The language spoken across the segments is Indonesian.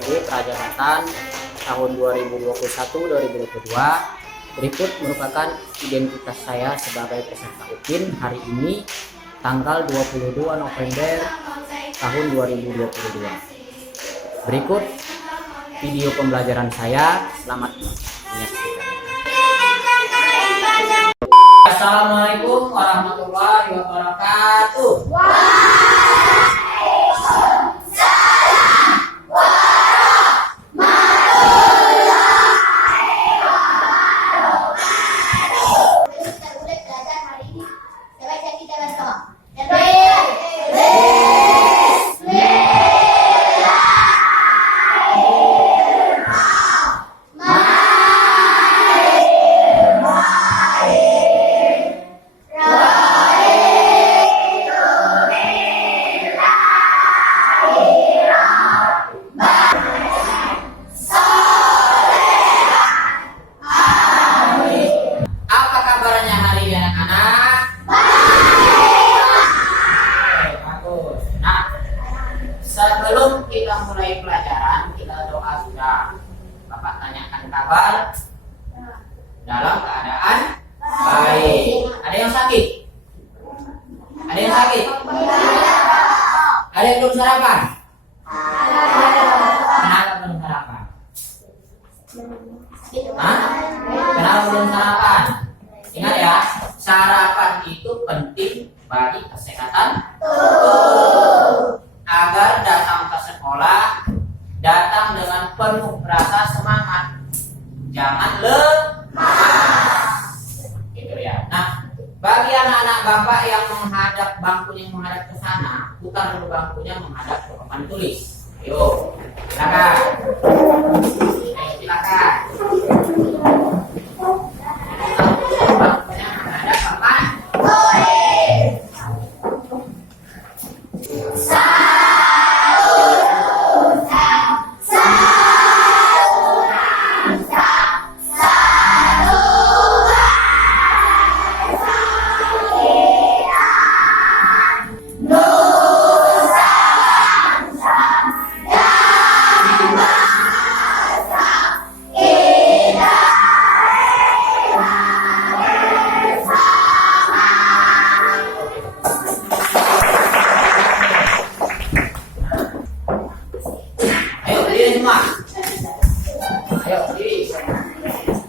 PPG Prajabatan tahun 2021-2022. Berikut merupakan identitas saya sebagai peserta UPIN hari ini tanggal 22 November tahun 2022. Berikut video pembelajaran saya. Selamat menyaksikan. Assalamualaikum warahmatullahi wabarakatuh. Sebelum kita mulai pelajaran, kita doa sudah. Bapak tanyakan kabar dalam keadaan baik. Ada yang sakit? Ada yang sakit? Ada yang belum sarapan? Kenapa belum sarapan? Hah? Kenapa belum sarapan? Ingat ya, sarapan itu penting bagi kesehatan agar datang ke sekolah datang dengan penuh rasa semangat, jangan lemas, gitu ya. Nah, bagi anak-anak bapak yang menghadap bangkunya menghadap ke sana, putar dulu bangkunya menghadap ke papan tulis. Ayo, silakan. Ayo, silakan. Bangkunya menghadap papan tulis.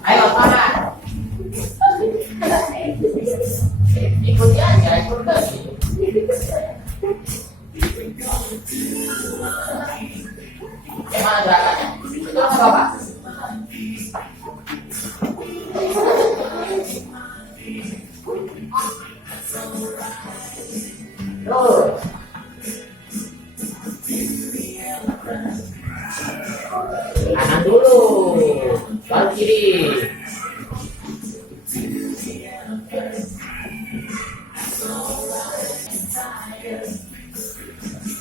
Ayo kanan. Ikuti aja, ikuti. Gimana gerakannya? Betul nggak Bapak? Tuh. Kanan dulu, baru kiri.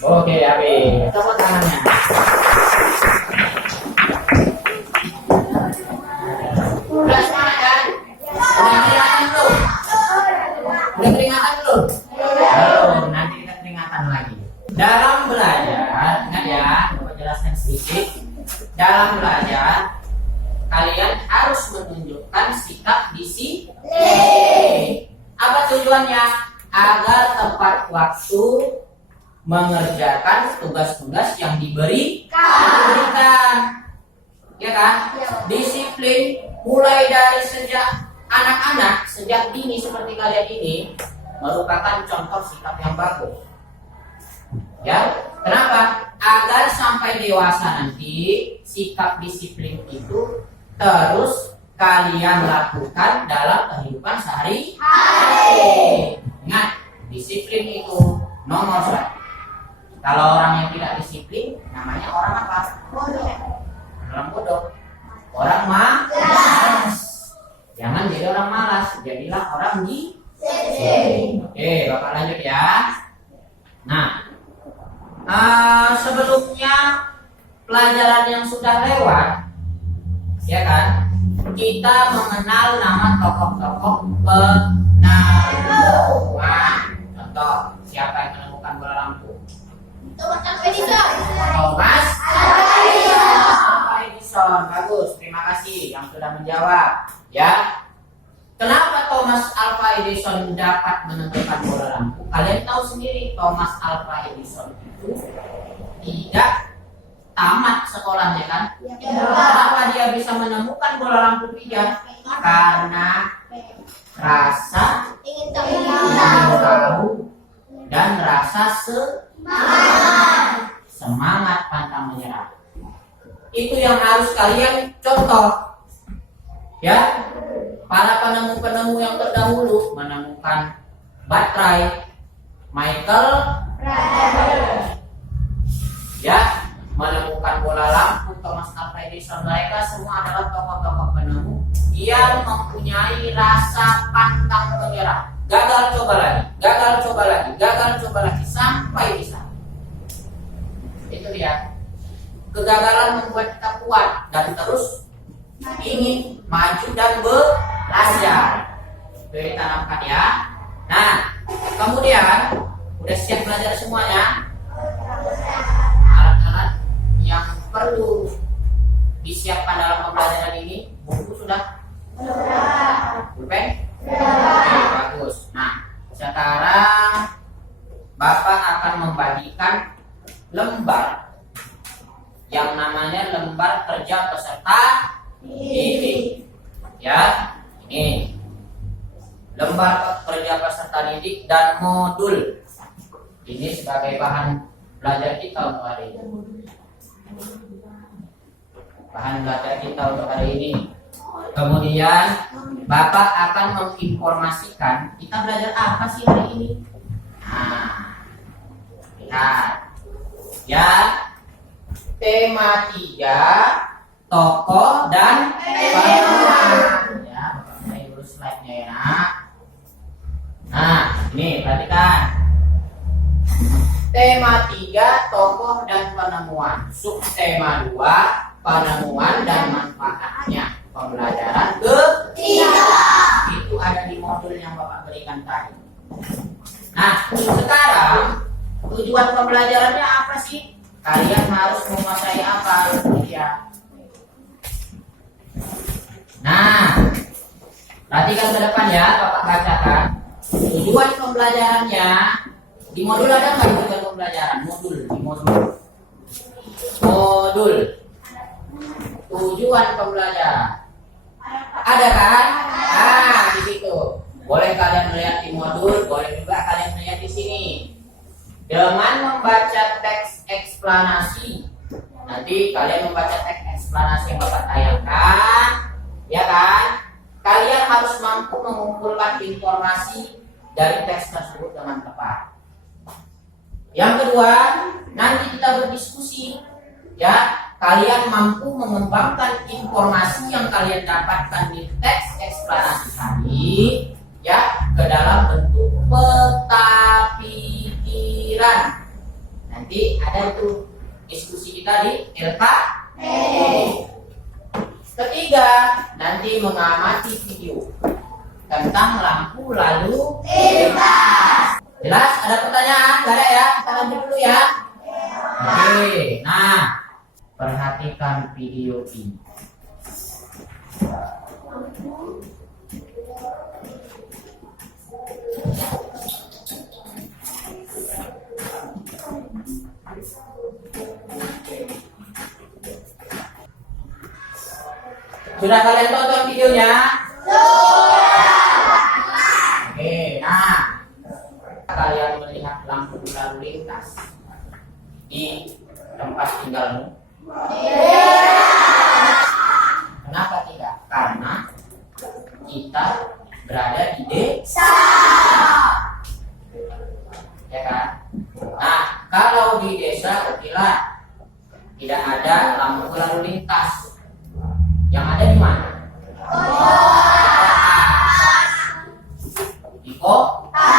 Oke, habis. Tepuk tangannya. Udah semangat kan? Udah keringatan belum? Udah keringatan belum? Belum, nanti kita keringatan lagi. Dalam belajar, ingat ya, Bapak jelaskan sedikit. Dalam belajar, kalian harus menunjukkan sikap disiplin. Apa tujuannya? Agar tepat waktu mengerjakan tugas-tugas yang diberikan. Ya kan? Disiplin mulai dari sejak anak-anak, sejak dini seperti kalian ini merupakan contoh sikap yang bagus. Ya, kenapa? Agar sampai dewasa nanti sikap disiplin itu terus kalian lakukan dalam kehidupan sehari-hari. Ingat, disiplin itu nomor satu. Kalau orang yang tidak disiplin, namanya orang apa? Bodoh. Orang bodoh. Orang malas. Jangan jadi orang malas, jadilah orang disiplin. Oke, Bapak lanjut ya. Nah, sebelumnya pelajaran yang sudah lewat, ya kan, kita mengenal nama tokoh-tokoh penemuan. Contoh, siapa yang menemukan bola lampu? Thomas Alva Edison. kasih yang sudah menjawab. Ya. Kenapa Thomas Alva Edison dapat menemukan bola lampu? Kalian tahu sendiri Thomas Alva Edison itu tidak tamat sekolahnya kan? Kenapa dia bisa menemukan bola lampu pijar? Karena rasa ingin tahu dan rasa semangat pantang menyerah. Itu yang harus kalian contoh. Ya, para penemu-penemu yang terdahulu menemukan baterai, Michael ya, menemukan bola lampu, Thomas Alva Edison, mereka semua adalah tokoh-tokoh penemu yang mempunyai rasa pantang menyerah. Gagal coba lagi, gagal coba lagi, gagal coba lagi sampai bisa. Itu dia. Kegagalan membuat kita kuat dan terus ingin maju dan belajar. Itu ditanamkan ya. Nah, kemudian udah siap belajar semuanya. Alat-alat yang perlu disiapkan dalam pembelajaran ini, buku sudah? Pulpen? Bagus. Nah, sekarang Bapak akan membagikan lembar yang namanya lembar kerja peserta didik. Ya, ini lembar kerja peserta didik dan modul. Ini sebagai bahan belajar kita untuk hari ini. Bahan belajar kita untuk hari ini. Kemudian Bapak akan menginformasikan kita belajar apa sih hari ini. Nah, lihat. Ya, tema 3, tokoh dan pemeran. Ya, Bapak dulu slide-nya ya. Nah, ini perhatikan. Tema 3, tokoh dan penemuan. Subtema 2, penemuan dan manfaatnya. Pembelajaran ketiga. Itu ada di modul yang Bapak berikan tadi. Nah, sekarang tujuan pembelajarannya apa sih? Kalian harus menguasai apa? Ya. Nah, perhatikan ke depan ya, Bapak bacakan. Tujuan pembelajarannya di modul ada nggak tujuan pembelajaran? Modul di modul. Modul. Tujuan pembelajaran. Ada kan? Ah, di situ. Boleh kalian melihat di modul, boleh juga kalian melihat di sini. Dengan membaca teks eksplanasi, nanti kalian membaca teks eksplanasi yang Bapak tayangkan, ya kan? Kalian harus mampu mengumpulkan informasi dari teks tersebut dengan tepat. Yang kedua, nanti kita berdiskusi, ya. Kalian mampu mengembangkan informasi yang kalian dapatkan di teks eksplanasi tadi, ya, ke dalam bentuk peta pikiran. Nanti ada itu diskusi kita di LKP. Ketiga, nanti mengamati video tentang lampu lalu lintas. Jelas? Ada pertanyaan? Gak ada ya? Kita lanjut dulu ya. Oke, nah, perhatikan video ini. Sudah kalian tonton videonya? Oke, nah, kalian melihat lampu lalu lintas di tempat tinggalmu? Kenapa tidak? Karena kita berada di desa, ya kan? Nah, kalau di desa tidak ada lampu lalu lintas. Yang ada di mana? Di kota.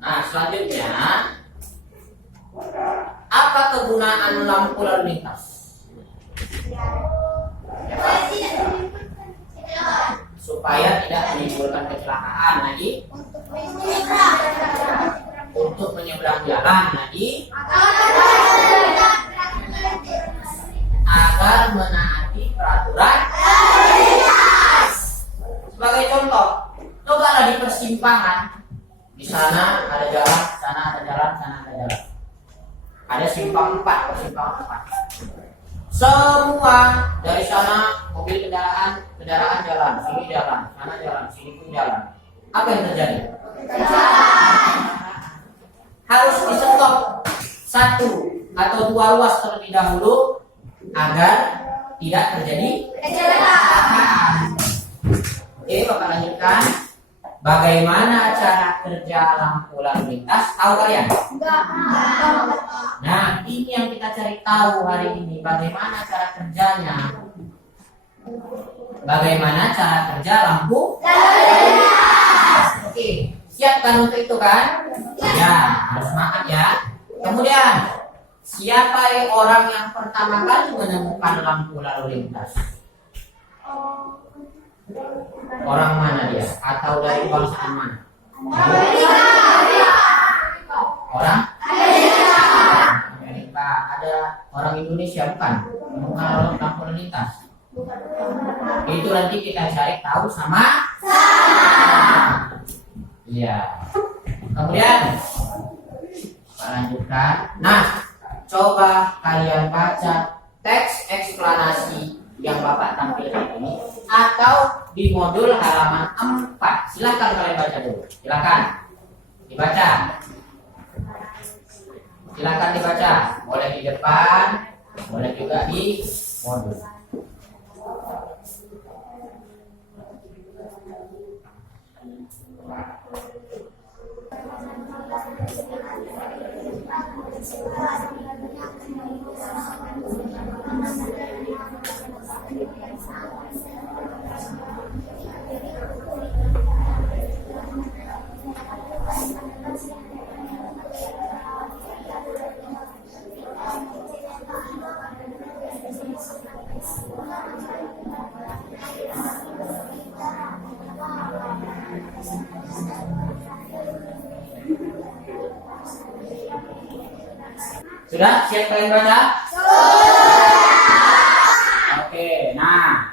Nah, selanjutnya, apa kegunaan lampu lalu lintas? Supaya tidak menimbulkan kecelakaan. Lagi untuk menyeberang jalan. Lagi agar menaati peraturan persimpangan. Di sana ada jalan, sana ada jalan, sana ada jalan. Ada simpang 4, persimpangan 4. Semua dari sana mobil kendaraan jalan, sini jalan, sana jalan, sini pun jalan. Apa yang terjadi? Harus di-stop 1 atau 2 ruas terlebih dahulu agar tidak terjadi kecelakaan. Oke, Bapak lanjutkan. Bagaimana cara kerja lampu lalu lintas? Tahu kalian? Nah, ini yang kita cari tahu hari ini. Bagaimana cara kerjanya? Bagaimana cara kerja lampu lalu lintas? Oke, siap kan untuk itu kan? Ya, harus semangat ya. Kemudian, siapa orang yang pertama kali menemukan lampu lalu lintas? Orang mana dia? Atau dari bangsaan mana? Orang Amerika. Ada orang Indonesia bukan? Menemukan lampu lalu lintas. Itu nanti kita cari tahu sama. Iya. Kemudian kita lanjutkan. Nah, coba kalian baca teks eksplanasi yang Bapak tampilkan ini atau di modul halaman 4. Silakan kalian baca dulu. Silakan dibaca. Silakan dibaca. Boleh di depan, boleh juga di modul. Sudah siap kalian baca? Oke, nah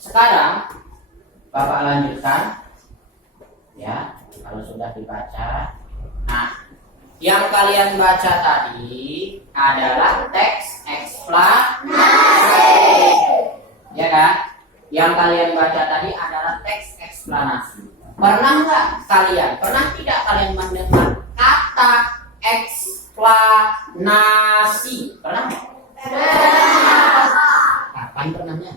sekarang Bapak lanjutkan ya, kalau sudah dibaca. Nah, yang kalian baca tadi adalah teks eksplanasi, ya kan? Yang kalian baca tadi adalah teks eksplanasi. Pernah tidak kalian mendengar kata eksplanasi? Pernah? Kapan pernahnya?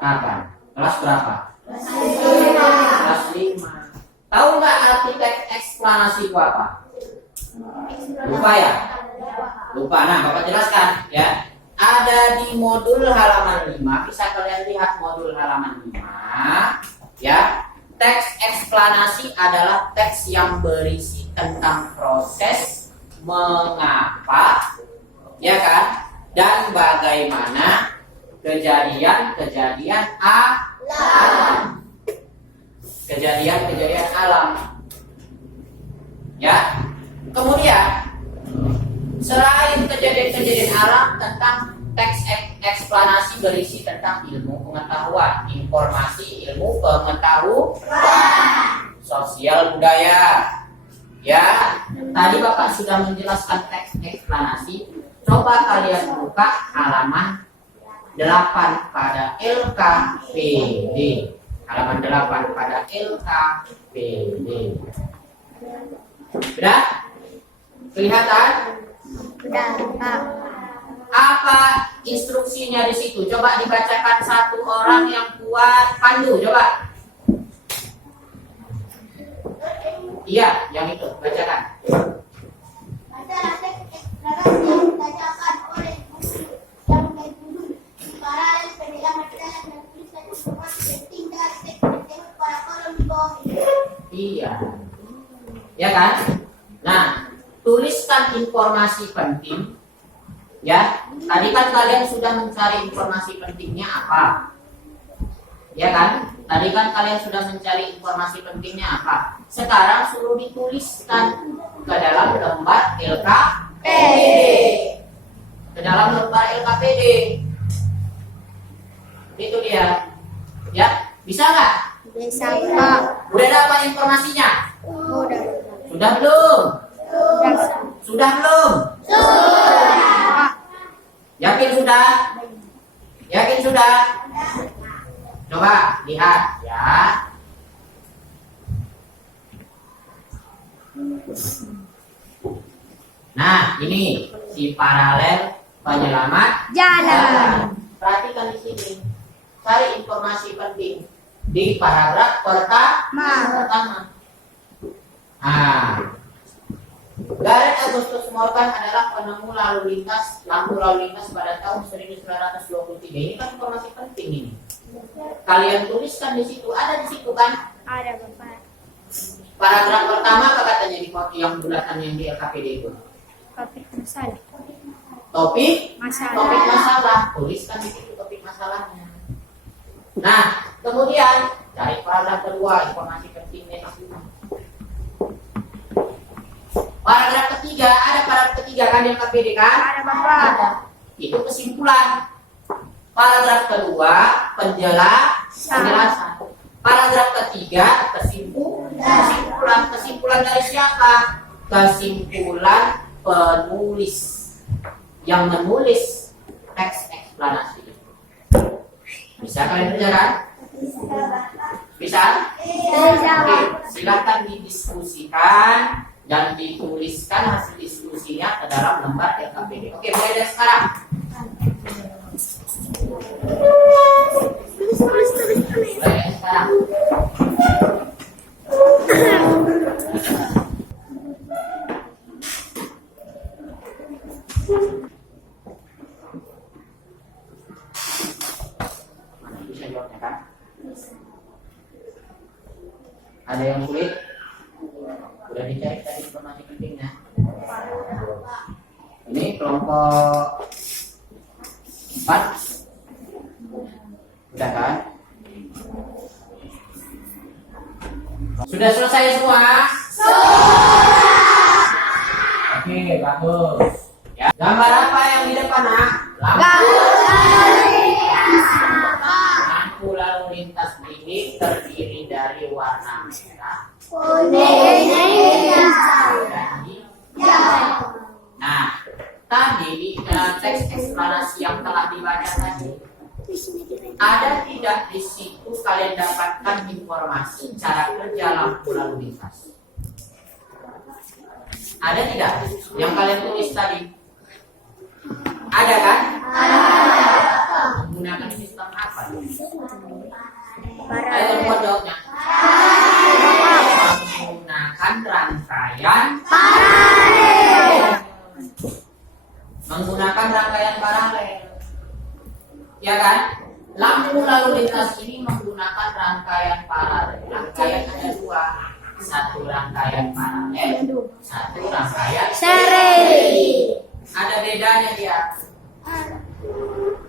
Kapan? Kelas berapa? Kelas 5. Tahu nggak arti teks eksplanasi itu apa? Lupa ya? Lupa. Nah, Bapak jelaskan ya. Ada di modul halaman 5. Bisa kalian lihat modul halaman 5 ya. Teks eksplanasi adalah teks yang berisi tentang proses mengapa, ya kan, dan bagaimana kejadian-kejadian alam. Kejadian-kejadian alam. Ya. Kemudian selain kejadian-kejadian alam, tentang teks eksplanasi berisi tentang ilmu pengetahuan, informasi, ilmu pengetahuan, sosial budaya. Ya, tadi Bapak sudah menjelaskan teks eksplanasi. Coba kalian buka halaman 8 pada LKPD. Halaman 8 pada LKPD. Sudah? Kelihatan? Sudah, Pak. Apa instruksinya di situ? Coba dibacakan satu orang yang kuat pandu, coba. Iya, yang itu, bacakan. Adalah teks eksplanasi yang dibacakan oleh guru yang berguru paralel penilaian dan menuliskan informasi penting dari teks tersebut pada kolom di bawah ini. Iya. Ya kan? Nah, tuliskan informasi penting. Ya, tadi kan kalian sudah mencari informasi pentingnya apa? Ya kan? Tadi kan kalian sudah mencari informasi pentingnya apa? Sekarang suruh dituliskan ke dalam lembar LKPD. Ke dalam lembar LKPD. Itu dia. Bisa, Pak. Udah dapat informasinya? Udah. Sudah belum? Sudah belum? Yakin sudah? Yakin sudah? Coba lihat ya. Nah, ini si paralel penyelamat Jalan. Perhatikan di sini. Cari informasi penting di paragraf pertama. Gareth Augustus Morgan adalah penemu lampu lalu lintas pada tahun 1923. Ini kan informasi penting ini. Kalian tuliskan di situ, ada di situ kan? Ada, Bapak. Paragraf pertama apa katanya di yang bulatan yang di LKPD itu? Topik masalah. Topik Masalah. masalah. Tuliskan di situ topik masalahnya. Nah, kemudian cari paragraf kedua, informasi pentingnya di situ. Paragraf ketiga, ada paragraf ketiga kan yang KPD kan? Ada, Bapak. Ada. Itu kesimpulan. Paragraf kedua, penjelasan. Paragraf ketiga, kesimpulan. Kesimpulan dari siapa? Kesimpulan penulis yang menulis teks eksplanasi. Bisa kalian kerjakan? Bisa? Oke, silakan didiskusikan dan dituliskan hasil diskusinya ke dalam lembar LKPD. Oke, mulai dari sekarang. Mulai dari sekarang. Bisa jawabnya kan? Ada yang sulit? Udah dicari tadi informasi pentingnya. Ini kelompok 4. Udah kan? Sudah selesai semua? Oke, bagus. Ya. Gambar apa yang di depan, Nak? Lampu lalu lintas ini terdiri dari warna merah, Nah, tadi di teks eksplanasi yang telah dibaca tadi, ada tidak di situ kalian dapatkan informasi cara kerja lampu lalu lintas? Ada tidak yang kalian tulis tadi? Ada kan? Menggunakan sistem apa? Ayo buat jawabnya. Menggunakan rangkaian paralel. Ya kan? Lampu lalu lintas ini menggunakan rangkaian paralel. Rangkaian ada dua. Satu rangkaian paralel, satu rangkaian seri. Ada bedanya dia.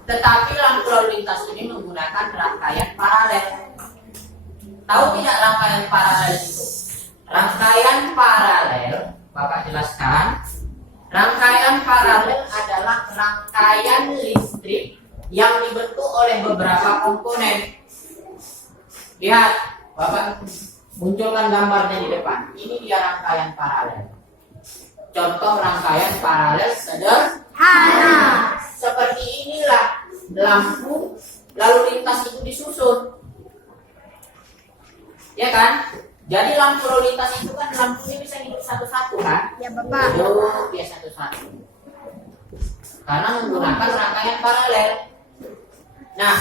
Tetapi lampu lalu lintas ini menggunakan rangkaian paralel. Tahu tidak rangkaian paralel itu? Rangkaian paralel, Bapak jelaskan. Rangkaian paralel adalah rangkaian listrik yang dibentuk oleh beberapa komponen. Lihat, Bapak munculkan gambarnya di depan. Ini dia rangkaian paralel. Contoh rangkaian paralel sederhana. Seperti inilah lampu lalu lintas itu disusun. Ya kan? Jadi lampu lalu lintas itu kan lampunya bisa hidup satu-satu kan? Ya, Bapak. Hidup dia satu-satu. Karena menggunakan rangkaian paralel. Nah,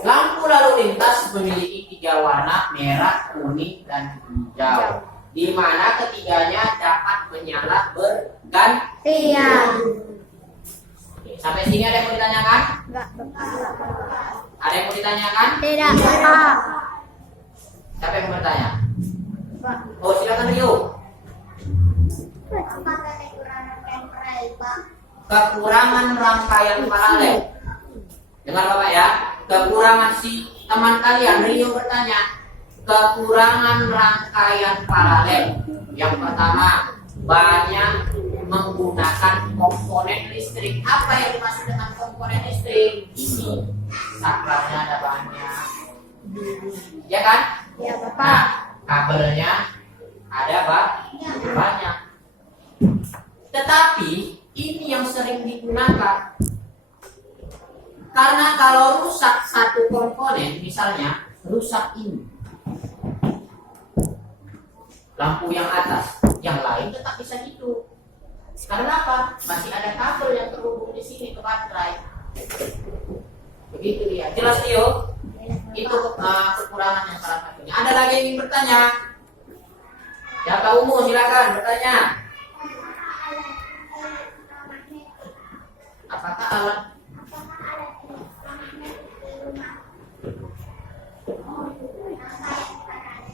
lampu lalu lintas memiliki 3 warna, merah, kuning, dan hijau. Di mana ketiganya dapat menyala bergantian. Oke, sampai sini ada yang mau ditanyakan? Enggak, Bapak. Ada yang mau ditanyakan? Tidak, Bapak. Siapa yang mau bertanya? Pak. Oh, silakan Rio. Apakah kekurangan paralel, Pak? Kekurangan rangkaian paralel. Dengar Bapak ya, kekurangan si teman kalian Rio bertanya. Kekurangan rangkaian paralel. Yang pertama, banyak menggunakan komponen listrik. Apa yang dimaksud dengan komponen listrik? Ini saklarnya ada banyak, Ya kan? Ya, Bapak. Nah, kabelnya ada banyak. Tetapi ini yang sering digunakan. Karena kalau rusak satu komponen, misalnya rusak ini, lampu yang atas, yang lain tetap bisa hidup. Karena apa? Masih ada kabel yang terhubung di sini ke baterai. Begitu dia. Jelas Tio? Itu kekurangannya salah satunya. Ada lagi yang ingin bertanya? Ya, Kak Umu silakan bertanya. Apakah alat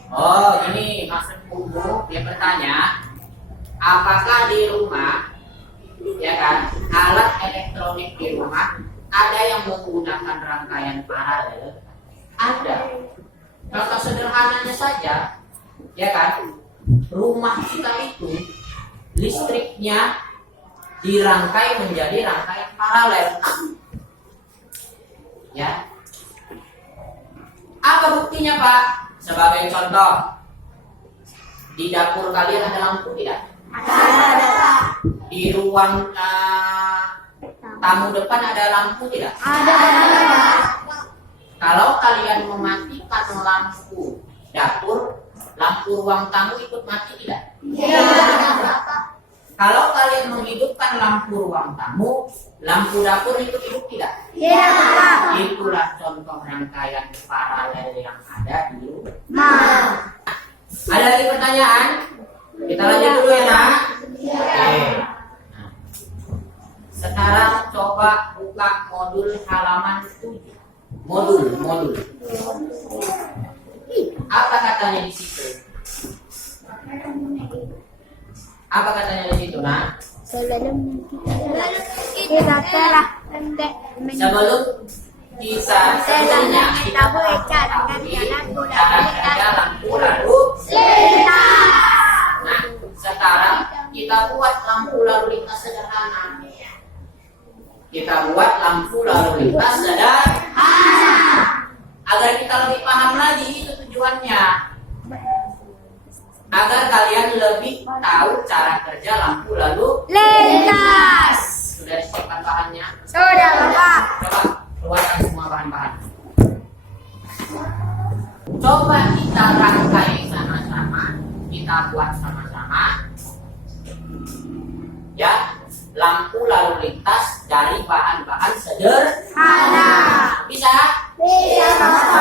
Oh, ini maksud Umu dia bertanya, apakah di rumah, ya kan, alat elektronik di rumah ada yang menggunakan rangkaian paralel? Ada. Contoh sederhananya saja, ya kan, rumah kita itu listriknya dirangkai menjadi rangkaian paralel. Ya. Apa buktinya, Pak? Sebagai contoh, di dapur kalian ada lampu tidak? Ada. Di ruang tamu depan ada lampu tidak? Ada. Kalau kalian mematikan lampu dapur, lampu ruang tamu ikut mati tidak? Iya. Kalau kalian menghidupkan lampu ruang tamu, lampu dapur ikut hidup tidak? Iya. Itulah contoh rangkaian paralel yang ada di rumah. Ada lagi pertanyaan? Kita lanjut dulu ya, Nak. Oke. Nah. Sekarang coba buka modul halaman 7. Modul. Apa katanya di situ? Apa katanya di situ, Nak? Sebelum kita telah Sebelum sebelumnya kita baca dengan cara kerja lampu lalu. Nah, sekarang kita buat lampu lalu lintas sederhana. Kita buat lampu lalu lintas sederhana. Agar kita lebih paham lagi itu tujuannya. Agar kalian lebih tahu cara kerja lampu lalu lintas. Sudah disiapkan bahannya? Sudah, Bapak. Coba keluarkan semua bahan-bahan. Coba kita rangkai sama-sama, kita buat sama-sama. Ya, lampu lalu lintas dari bahan-bahan sederhana. Bisa? Bisa.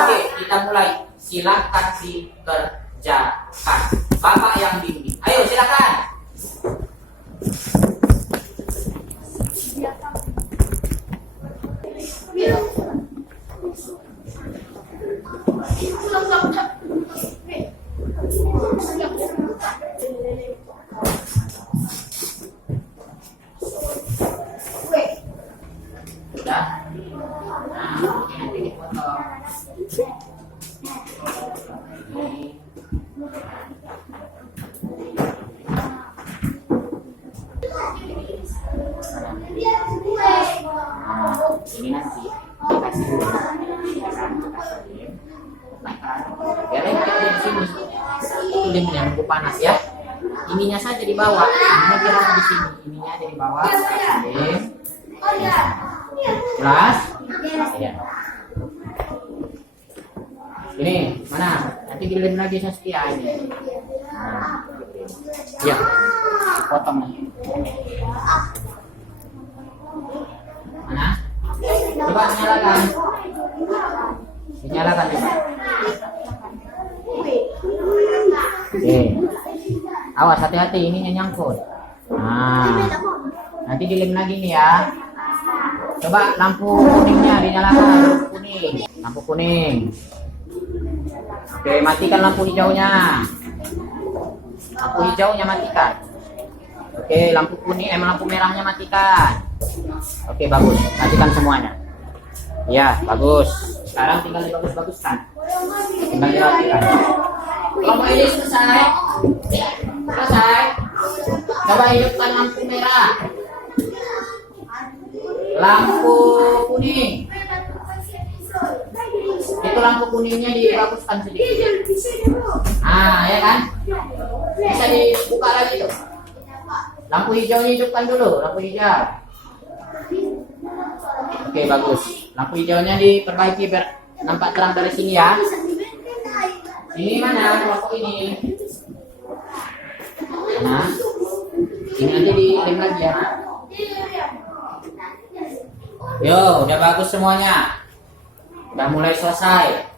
Oke, kita mulai. Silakan dikerjakan. Bapak yang bimbing. Ayo silakan. Sudah. Nah, nanti dipotong. Ini nanti dikasih dulu. Biar lengket di sini. Itu dia yang nunggu panas ya. Ininya saja di bawah. Ininya biar ada di sini. Ininya ada di bawah. Oke. Jelas? Iya. Ini mana? Nanti dilem lagi Sastia ini. Nah, ya, potong nih. Mana? Coba nyalakan. Dinyalakan coba. Oke. Awas hati-hati ininya nyangkut. Nah, nanti dilem lagi nih ya. Coba lampu kuningnya dinyalakan, lampu kuning. Oke, matikan lampu hijaunya. Lampu hijaunya matikan. Oke, lampu kuning, lampu merahnya matikan. Oke, bagus. Matikan semuanya. Ya, bagus. Sekarang tinggal dibagus-baguskan. Tinggal dirapikan. Kalau ini selesai. Selesai. Coba hidupkan lampu merah. Lampu kuning. Kita itu lampu kuningnya dibaguskan sedikit. Ah, ya kan? Bisa dibuka lagi tuh. Lampu hijaunya hidupkan dulu, lampu hijau. Oke, bagus. Lampu hijaunya diperbaiki biar nampak terang dari sini ya. Ini mana lampu ini? Nah, ini nanti dilem lagi ya. Yo, udah bagus semuanya. Udah mulai selesai.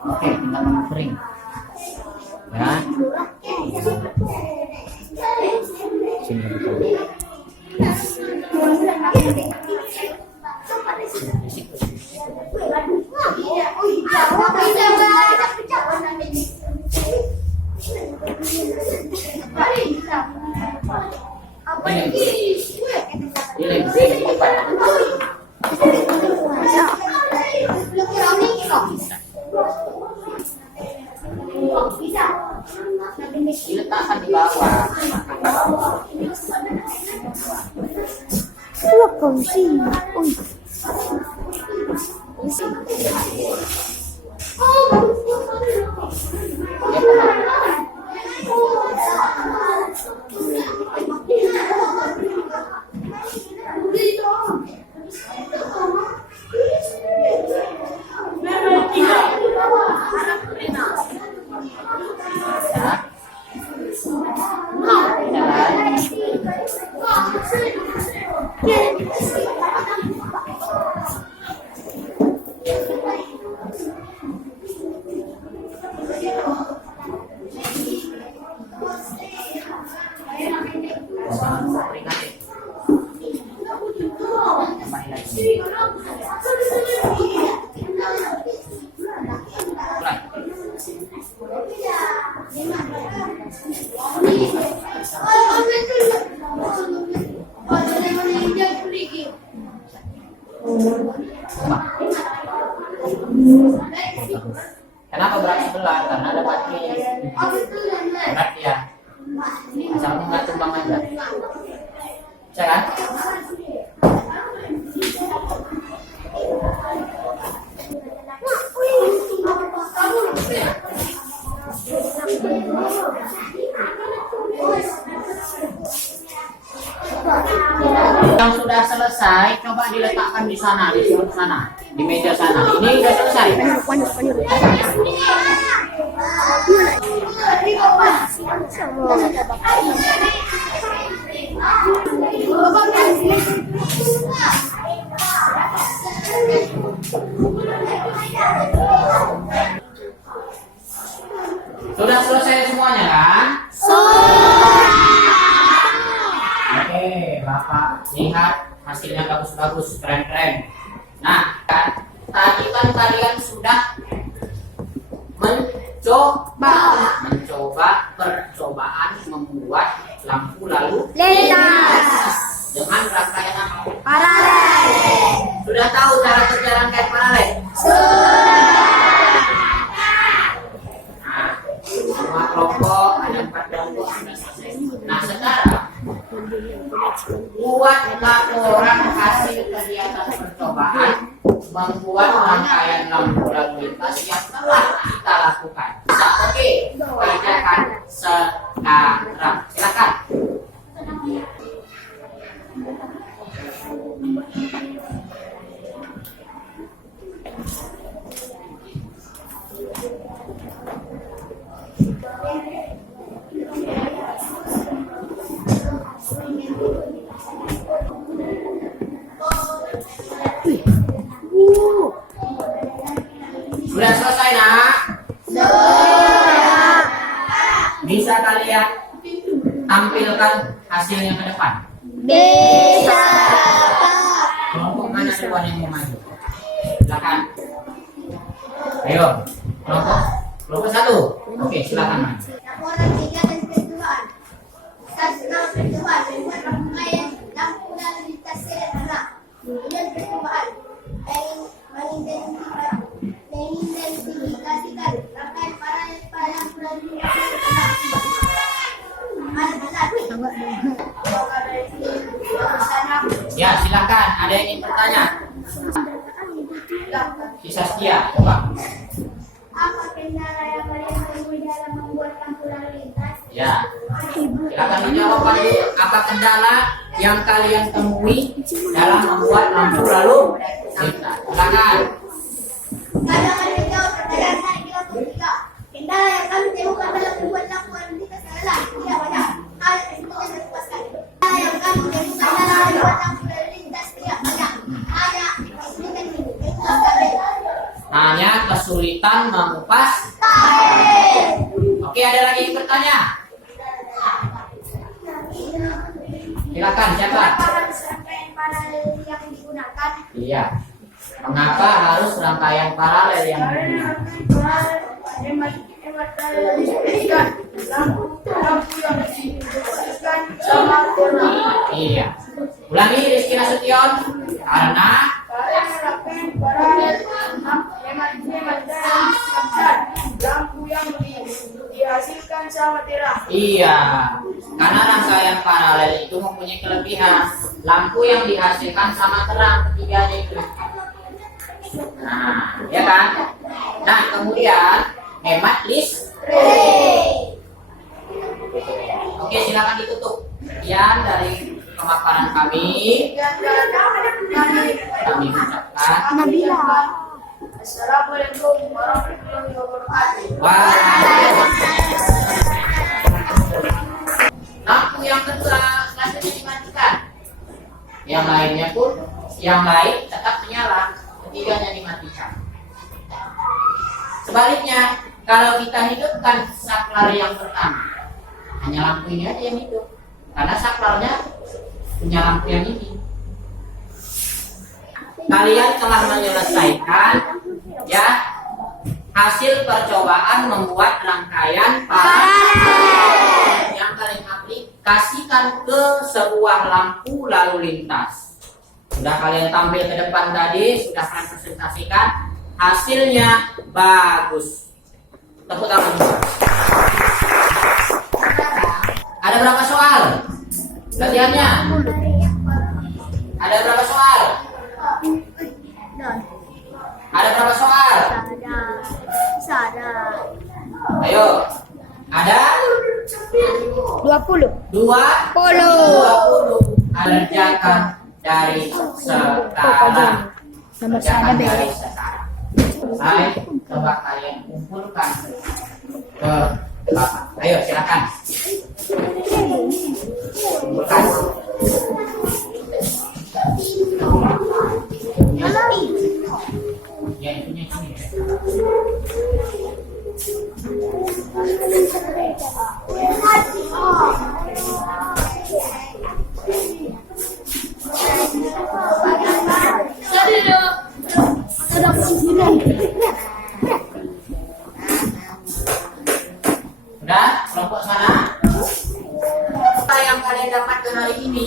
Oke, tinggal kering. Ya. Sini. Diletakkan di bawah. Wah, kongsi. Kenapa berat sebelah? Karena ada baterainya. Berat ya. Asalnya nggak tumbang aja. Bisa kan? Yang sudah selesai, coba diletakkan di sana, di sebelah sana, di meja sana. Ini sudah selesai. Sudah selesai semuanya kan? Oke, Bapak lihat hasilnya bagus-bagus, keren-keren. Nah, kan tadi kan kalian sudah mencoba percobaan membuat lampu lalu Lintas. dengan rangkaian apa? Paralel. Sudah tahu cara kerja rangkaian paralel? Nah, semua kelompok ada 4 kelompok sudah selesai. Nah, sekarang buat laporan hasil kegiatan percobaan membuat rangkaian lampu lalu lintas yang telah kita lakukan. Oke, kerjakan sekarang. Silakan. Bisa kalian tampilkan hasilnya ke depan? Bisa. Kelompok mana duluan yang mau maju? Silakan. Ayo, kelompok satu. Oke, silakan maju. Laporan kegiatan pertujuan. Stasional pertujuan membuat rangkaian lampu lalu lintas sederhana. Kemudian pertujuan mengidentifikasikan rangkaian paralel pada lampu lalu lintas sederhana. Ya, silakan. Ada yang ingin bertanya? Si Saskia, coba. Apa kendala yang paling mudah dalam membuat lampu lalu lintas? Ya, silakan menjawab dulu. Apa kendala yang kalian temui dalam membuat lampu lalu lintas? Silakan. Kadang ada jawab pertanyaan saya 33. Kendala yang kami temukan dalam membuat lampu lalu lintas adalah tidak banyak. Hal tersebut yang memuaskan. Kendala yang kami temukan dalam membuat lampu lalu lintas tidak banyak. Hanya kesulitan memuaskan. Hanya kesulitan mengupas. Oke, ada lagi yang bertanya? Silakan, siapa? Kenapa harus rangkaian paralel yang digunakan? Iya. Mengapa harus rangkaian paralel yang digunakan? Iya. Ulangi Rizky Nasution. Karena lampu yang dihasilkan sama terang. iya, karena rangkaian paralel itu mempunyai kelebihan. Lampu yang dihasilkan sama terang ketiganya itu. Nah, ya kan? Nah, kemudian hemat listrik. Oke, silakan ditutup. Sekian dari pemaparan kami. Kami ucapkan Assalamualaikum warahmatullahi wabarakatuh. Lampu yang kedua selanjutnya dimatikan. Yang lainnya pun, yang lain tetap menyala. Ketiganya dimatikan. Sebaliknya, kalau kita hidupkan saklar yang pertama, hanya lampu ini aja yang hidup. Karena saklarnya punya lampu yang ini. Kalian telah menyelesaikan ya hasil percobaan membuat rangkaian paralel yang kalian aplikasikan ke sebuah lampu lalu lintas. Sudah kalian tampil ke depan tadi, sudah kalian presentasikan, hasilnya bagus. Tepuk tangan. Ada berapa soal? Latihannya? Ada berapa soal? Ada berapa soal? Ayo. Ada? 20. 20. Kerjakan dari sekarang. Kerjakan dari sekarang. Saya coba kalian kumpulkan ke belakang. Ayo silakan. Kumpulkan. Ya, itunya sini. Udah, kelompok sana. Apa yang kalian dapatkan hari ini?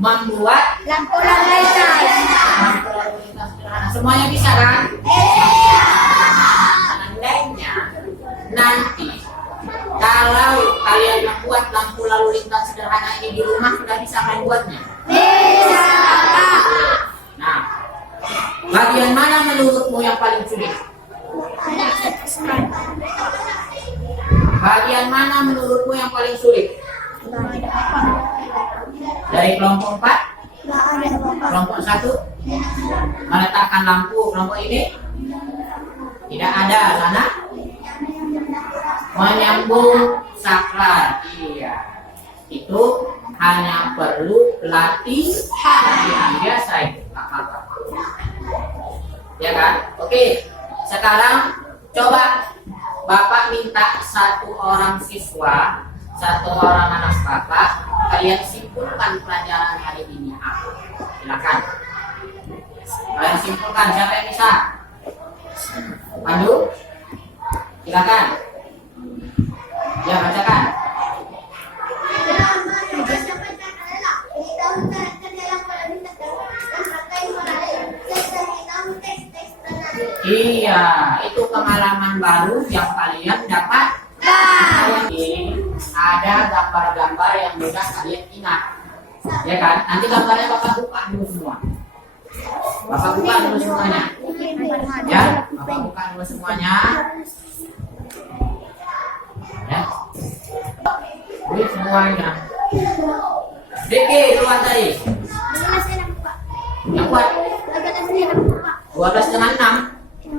Membuat Lampu lalu lintas. lampu lalu lintas sederhana. Semuanya bisa kan? Seandainya nanti kalau kalian membuat lampu lalu lintas sederhana ini di rumah, sudah bisa kalian buatnya? Bisa. Nah, bagian mana menurutmu yang paling sulit? Bagian mana menurutmu yang paling sulit? Dari kelompok 4? Kelompok 1? Meletakkan lampu kelompok ini? Tidak ada sana? Menyambung saklar. Iya. Itu hanya perlu latihan biasa itu. Ya kan? Oke. Sekarang coba Bapak minta satu orang siswa, satu orang anak Bapak, kalian simpulkan pelajaran hari ini apa? Silakan. Kalian simpulkan, siapa yang bisa? Pandu? Silakan. Ya, bacakan. Iya, itu pengalaman baru yang kalian dapat. Ini ada gambar-gambar yang mudah kalian ingat, ya kan? Nanti gambarnya Bapak buka dulu semua. Bapak buka dulu semuanya, ya. Bapak buka dulu semuanya, ya. Ini semuanya. Diki, keluar tadi. Yang kuat. 12 dengan 6. 12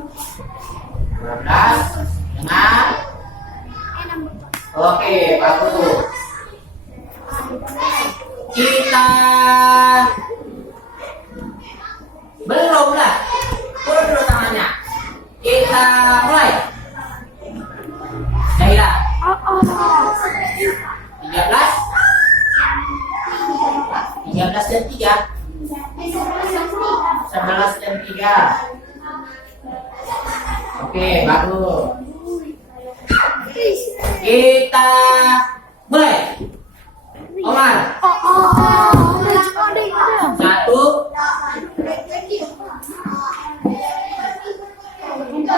dengan. Oke, bagus. Kita belum lah. Turun dulu tangannya. Kita mulai. Zahira. 13. 13 dan 3. 11 dan 3. Oke, bagus. Kita mulai. Omar. 1.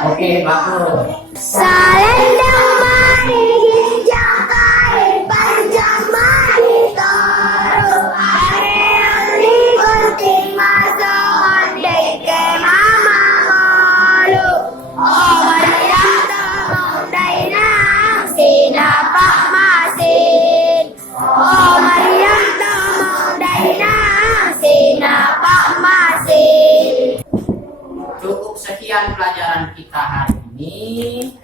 Oke, bagus. Selendang manis jangkai panjang mari taruh hari yang digunting masuk andai ke mama malu. Oh Maryam tolong dainang sinapak masin. Oh Maryam tolong dainang sinapak masin. Cukup sekian pelajaran kita hari ini.